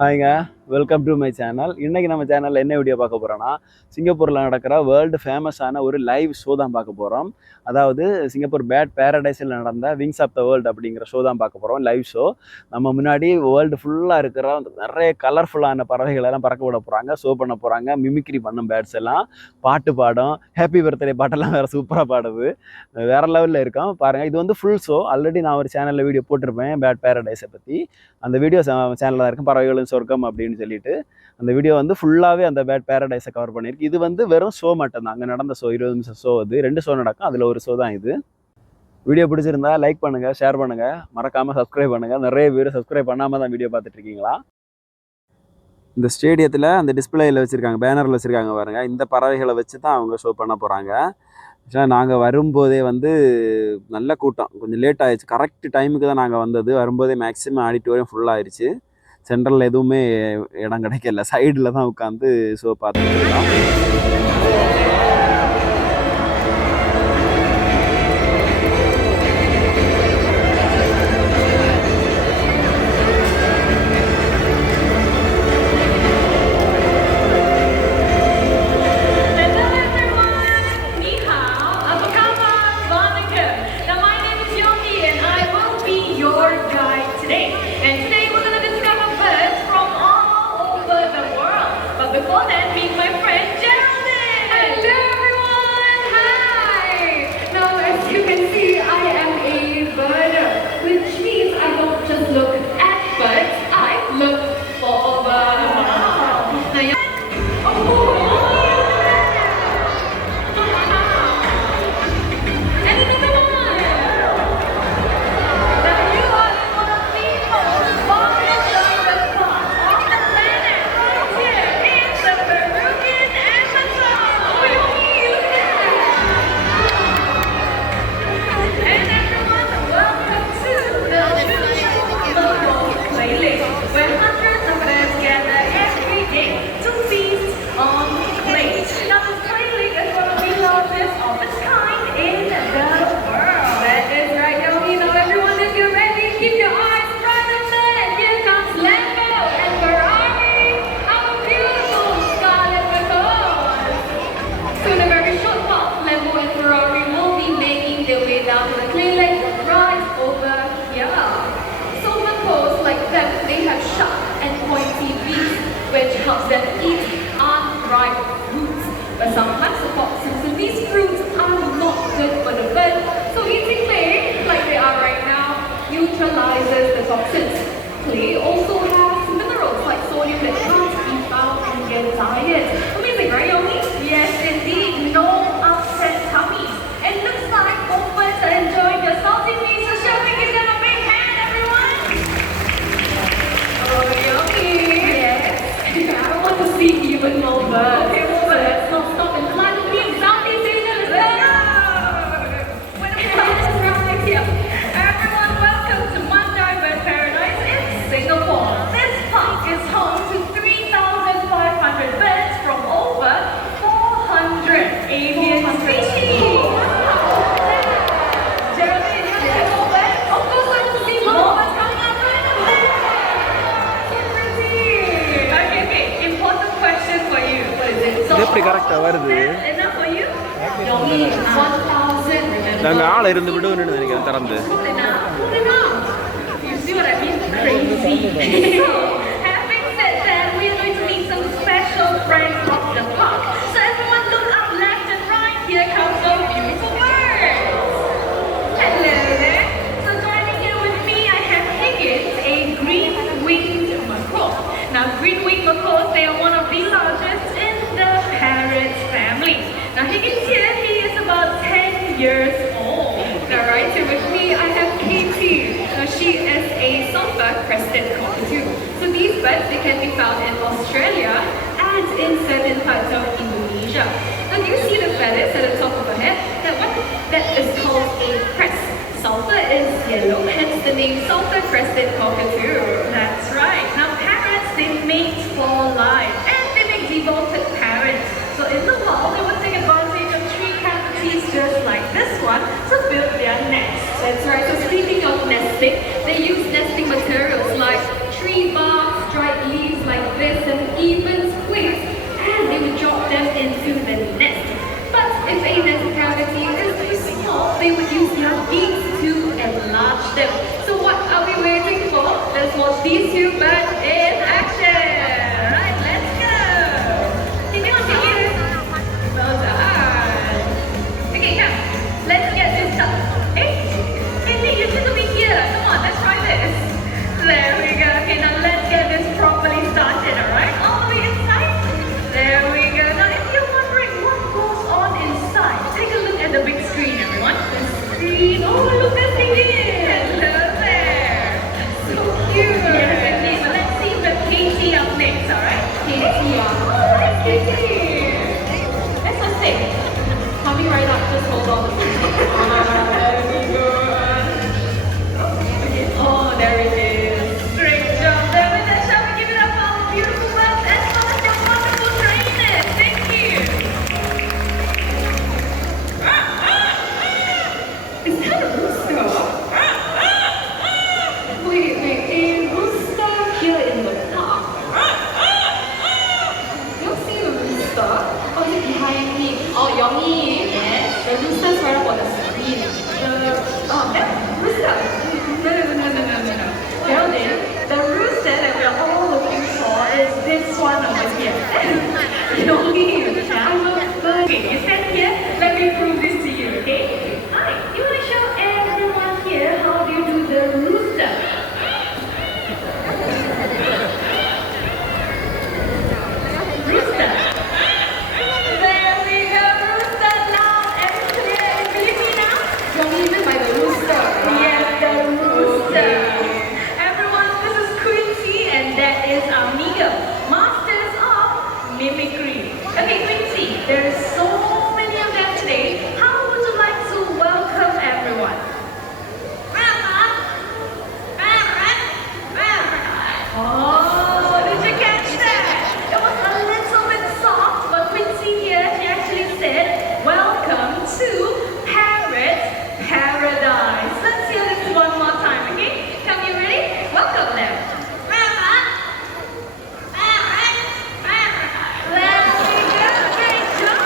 ஹாய்ங்க, welcome to my channel. இன்றைக்கி நம்ம சேனலில் என்ன வீடியோ பார்க்க போகிறோன்னா, சிங்கப்பூரில் நடக்கிற வேர்ல்டு ஃபேமஸான ஒரு லைவ் ஷோ தான் பார்க்க போகிறோம். அதாவது சிங்கப்பூர் பேட் பேரடைஸில் நடந்த விங்ஸ் ஆஃப் த வேர்ல்டு அப்படிங்கிற ஷோ தான் பார்க்க போகிறோம், லைவ் ஷோ. நம்ம முன்னாடி வேர்ல்டு ஃபுல்லாக இருக்கிற நிறைய கலர்ஃபுல்லான பறவைகள் எல்லாம் பறக்க விட போகிறாங்க, ஷோ பண்ண போகிறாங்க. மிமிக்ரி பண்ணும் பேட்ஸ் எல்லாம் பாட்டு பாடும், ஹாப்பி பர்த்டே பாட்டெல்லாம் வேறு சூப்பராக பாடுது, வேறு லெவலில் இருக்கும் பாருங்கள். இது வந்து ஃபுல் ஷோ. ஆல்ரெடி நான் ஒரு சேனலில் வீடியோ போட்டிருப்பேன் பேட் பேரடைஸை பற்றி. அந்த வீடியோ சேனலில் தான் இருக்கும், பறவைகளின் சொர்க்கம் அப்படின்னு சொல்லிட்டு. அந்த வீடியோ வந்து ஃபுல்லாகவே அந்த பேட் பேரடைஸை கவர் பண்ணியிருக்கு. இது வந்து வெறும் ஷோ மட்டும்தான், அங்கே நடந்த ஷோ 20 நிமிஷம் ஷோ. அது 2 ஷோ நடக்கும், அதில் ஒரு ஷோ தான் இது. வீடியோ பிடிச்சிருந்தா லைக் பண்ணுங்கள், ஷேர் பண்ணுங்கள், மறக்காமல் சப்ஸ்கிரைப் பண்ணுங்கள். நிறைய பேர் சப்ஸ்கிரைப் பண்ணாமல் தான் வீடியோ பார்த்துட்டு இருக்கீங்களா? இந்த ஸ்டேடியத்தில் அந்த டிஸ்பிளேயில் வச்சுருக்காங்க, பேனரில் வச்சுருக்காங்க பாருங்கள். இந்த பறவைகளை வச்சு தான் அவங்க ஷோ பண்ண போகிறாங்க. ஆக்சுவலாக நாங்கள் வரும்போதே வந்து நல்ல கூட்டம், கொஞ்சம் லேட் ஆகிடுச்சு. கரெக்ட் டைமுக்கு தான் நாங்கள் வந்தது. வரும்போதே மேக்ஸிமம் ஆடிட்டோரியம் ஃபுல்லாகிடுச்சு. சென்ட்ரலில் எதுவுமே இடம் கிடைக்கல, சைடில் தான் உட்காந்து ஷோ பார்த்துட்டு இருக்கோம். Helps them eat unripe fruits. But some plants are toxins, and these fruits are not good for the bird. So eating clay, like they are right now, neutralizes the toxins. Clay also has minerals like sodium that can't be found in their diet. Amazing, right, Yomi? Yes, indeed. No upset tummies. It looks like both birds are enjoying their salty meals. So shall we give them a big hand, everyone? Oh, Yomi. I don't want to see even more birds. Okay, well, let's not stop and climb the beam. Southeast Asia, let's go! That's right, yeah. Everyone, welcome to Mandai Bird Paradise in Singapore. This park is home to 3,500 birds from over 400 avian species. Jeremy, you see more birds? Of course, I want to see more birds coming out of the important question for you. What is it? So, எப்படி கரெக்டாக வருது? enough for you? No, 1,000. நாங்கள் ஆளை இருந்து விடுவோம்னு நினைக்கிறேன் திறந்து. Good enough. You see what I mean? Crazy. So, having said that, we are going to meet some special friends of the park. So everyone look up left and right. Here comes some beautiful birds. Hello there. So joining here with me, I have Higgins, a green-winged macaw. Now, green-winged macaws, they are one of the largest in the parrot family. Now, Higgins here, he is about 10 years old. Now, right here with me, I have Katie. Now, she is a sulfur-crested cockatoo. So these birds, they can be found in Australia and in certain parts of Indonesia. Now, do you see the feathers at the top of her head? That is called a crest. Sulfur is yellow, hence the name sulfur-crested cockatoo. That's right. Now, parrots, they mate for life, and they make devoted parents. So in the wild, they would take advantage of tree cavities just like this one to build their nest. That's right. So speaking of nesting, they use nesting materials like tree bark, dried leaves, even squids, and they would drop them into the nest. But if a nest cavity is too small, they would use their beaks to enlarge them. So what are we waiting for? Let's watch these two birds in action. Right, let's go. Sini, sini. Well done. Okay, now let's get this done. Hey, you should be here. Come on, let's try this. There we go. Okay, now let's get this properly started. All right, all the way inside. There we go. Now, if you're wondering what goes on inside, take a look at the big screen, everyone. The screen. Oh, look at the hello there. So cute. Yes, indeed. But let's see the Katie up next. All right, Katie. Oh, hi, Katie. Let's just say, coming right up. Just hold on. Very good. Okay. Oh, there it is. Great job there with that. Shall we give it up for our beautiful birds as well as your wonderful trainers? Thank you. Is that a rooster? Wait, a rooster here in the park. You don't see the rooster? Oh, it's behind me. Oh, Yomi. Yes. The rooster's right up on the screen. That rooster. No. Sheldon, the rooster that we are all looking for is this one over here. Yomi. Okay, you stand here. Let me prove this to you, okay? Hi, you want to show everyone here how do you do the rooster? Rooster. There we go, rooster loud and clear in Filipino. You're even by the rooster. Yes, the rooster. Everyone, this is Quincy and that is Amigo, masters of mimicry. Okay, Quincy, there are so many of them today. How would you like to welcome everyone? Oh, did you catch that? It was a little bit soft, but Quincy here, she actually said, welcome to Parrot Paradise. Let's hear this one more time, okay? Come, you ready? Welcome them. There we go, great job.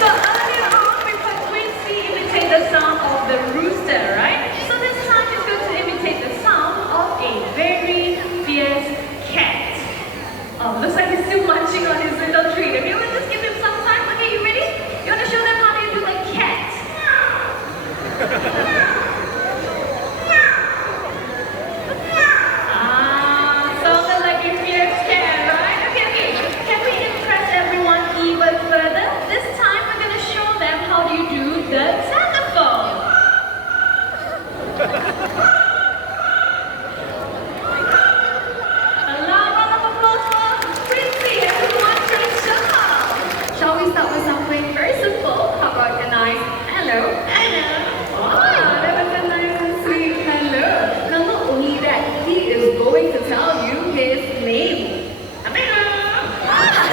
So earlier on, we put Quincy imitate the sound of the rooster, right? So this time he's going to imitate the sound of a very fierce cat. Oh, looks like he's still munching on his little treat. Okay, we'll just give him some time. Okay, you ready? You want to show them how do you do the cat? Sounded like a fierce cat, right? Okay. Can we impress everyone even further? This time we're going to show them how do you do the telephone. A loud round of applause for Quincy. Everyone, great job. Shall we start with something very simple? How about a nice hello? Hello. Wow, that was a nice and sweet hello. Now not only that, he is going to tell you his name. Amigo.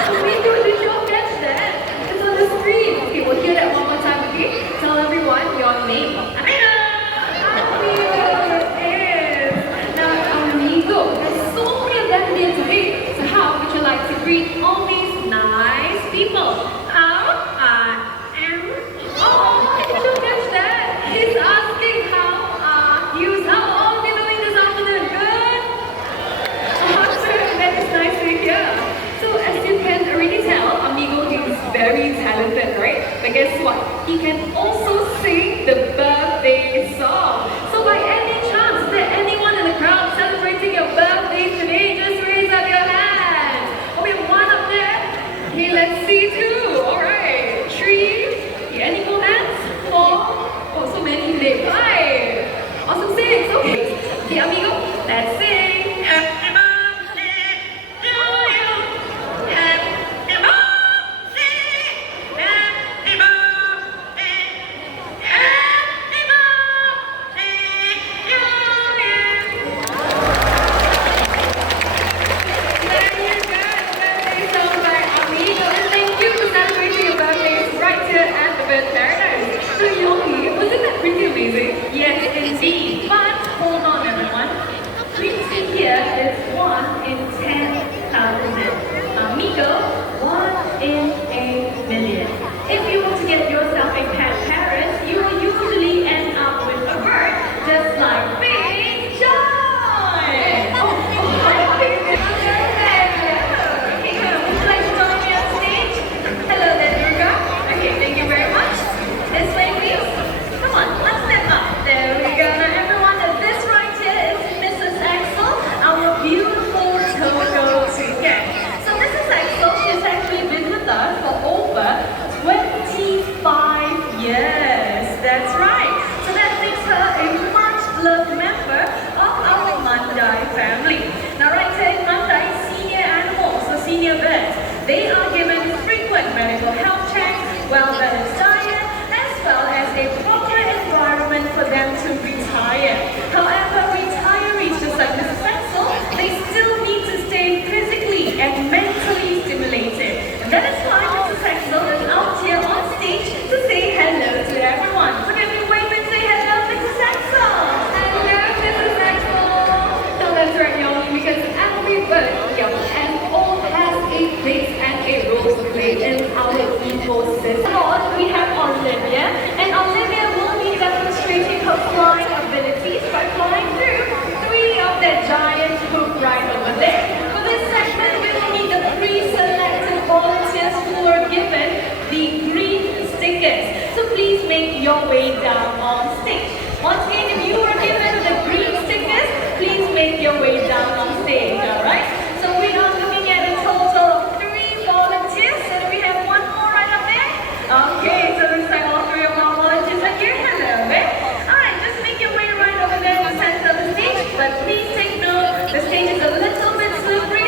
Amigo, did you all catch that? It's on the screen. Okay, we'll hear that one more time, okay? Tell everyone your name. Amigo. Amigo is. Now, Amigo, there's so many of them here today. So how would you like to greet all these nice people? How I am. Oh, did you catch that? He's asking how are you? How are you doing this afternoon? Good? Awesome, that is nice to hear. So as you can already tell, Amigo is very talented, right? But guess what? He can also sing the birthday song. So by any chance, is there anyone in the crowd celebrating your birthday today? Just raise up your hands. Oh, we have one up there. Okay, let's see two. All right, 3. Okay, any more hands? 4. Oh, so many today. 5. Awesome, 6. Okay, Amigo, let's sing. Happy birthday to you. Happy birthday. Happy birthday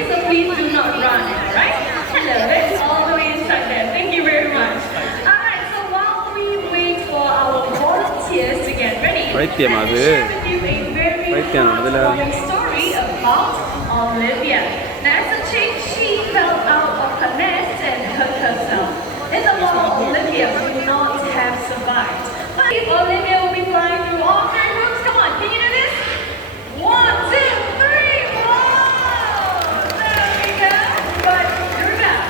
so please do not run, alright? Hello, it's all the way inside there. Thank you very much. Alright, so while we wait for our volunteers to get ready, let me share with you a very heartwarming story about Olivia. Now, as a chick, she fell out of her nest and hurt herself. In the wild, Olivia would not have survived. But if Olivia will be flying through all three rooms, come on, can you do this? 1, 2, 3, whoa! There we go. But you're back.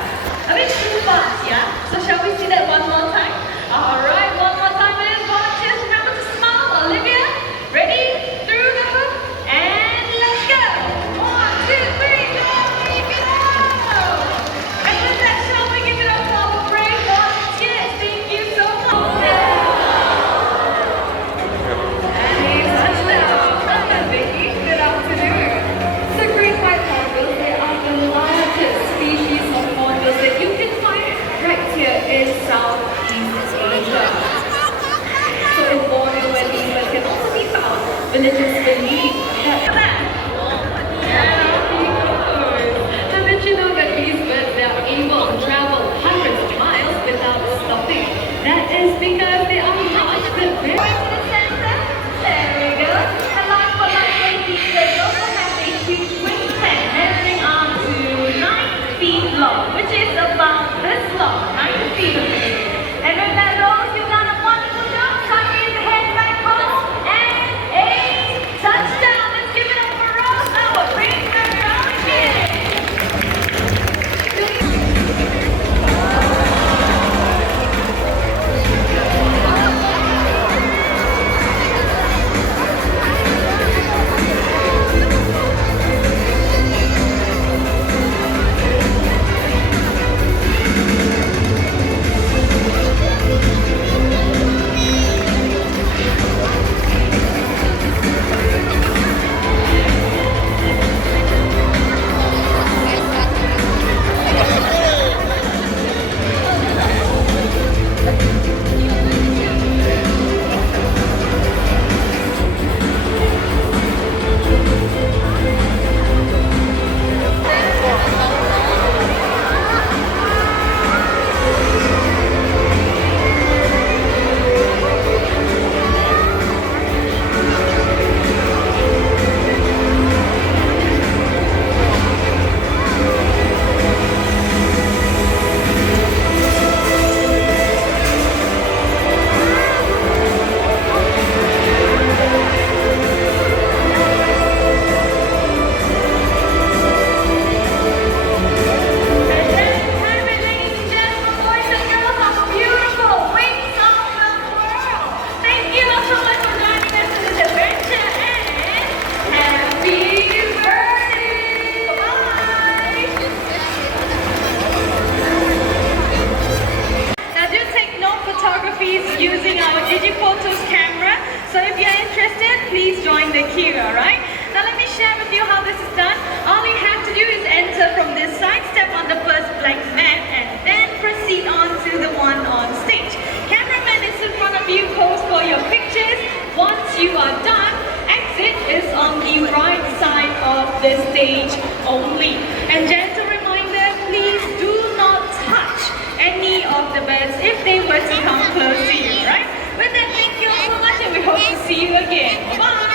A bit too fast, yeah? So shall we see that one more time? Alright, one more time, please. Volunteers, remember to smile. Olivia, ready? Through the hook, and let's go. 1, 2, 3, go! And with that, shall we give it up for our brave volunteers? Thank you so much. And he's touchdown. Hello, Vicky. Good afternoon. So great white hornbills, they are the largest species of hornbills that you can find right here in Southeast Asia. So in Borneo, where these birds can also be found, villagers believe that. Now, did you know that these birds they are able to travel hundreds of miles without stopping? That is because they are large but very to the center. There we go. And last but not least, these birds also have a huge wingspan measuring up to 9 feet long, which is about this long, 9 feet. And with that, Rose, you've done a wonderful job. Time for you to head back home. And a touchdown. Let's give it up for Rose, our brave biologist. Using our Digiphotos camera. So if you're interested, please join the queue, alright? Now let me share with you how this is done. All you have to do is enter from this side, step on the first blank mat, and then proceed on to the one on stage. Cameraman is in front of you, pose for your pictures. Once you are done, exit is on the right side of the stage only. And gentle reminder, please do not touch any of the birds if they were to come close to you, right? With that, thank you all so much and we hope to see you again. Bye!